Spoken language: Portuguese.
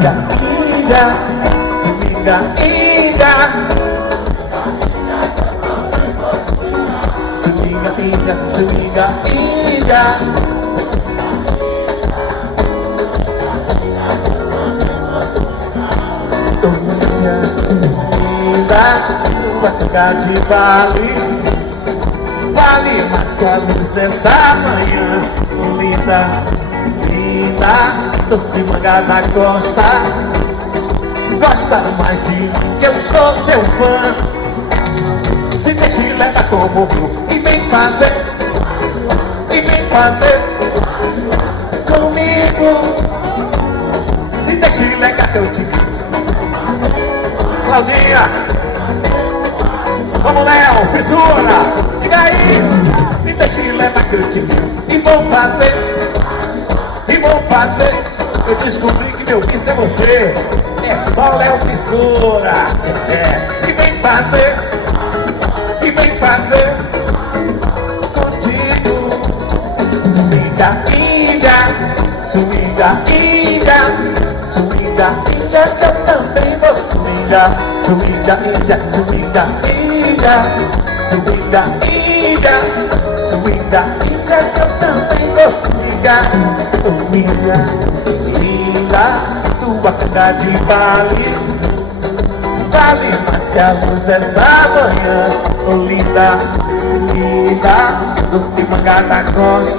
Índia, swinga, Índia. Swinga, Índia, swinga, Índia. Tua tocar de vale, vale mais que a luz dessa manhã. Linda, linda, doce manga da costa. Gosta mais de mim que eu sou seu fã. Se deixa e leva como e vem fazer, e vem fazer comigo. Se deixa e leva que eu te digo. Claudinha, vamos Léo, fissura, diga aí. Me deixa e leva que eu te digo. E vou fazer, e vou fazer. Eu descobri que meu vício é você. É só Léo Fissura. E vem fazer, e vem fazer contigo. Swinga, Índia, swinga, Índia. Swinga, Índia, que eu também vou swinga. Swinga, Índia, swinga, Índia. Swinga, Índia, swinga, Índia, que eu também vou swinga. Oh, Índia, linda, tua canga de vale, vale mais que a luz dessa manhã. Oh, linda, linda, doce manga da costa.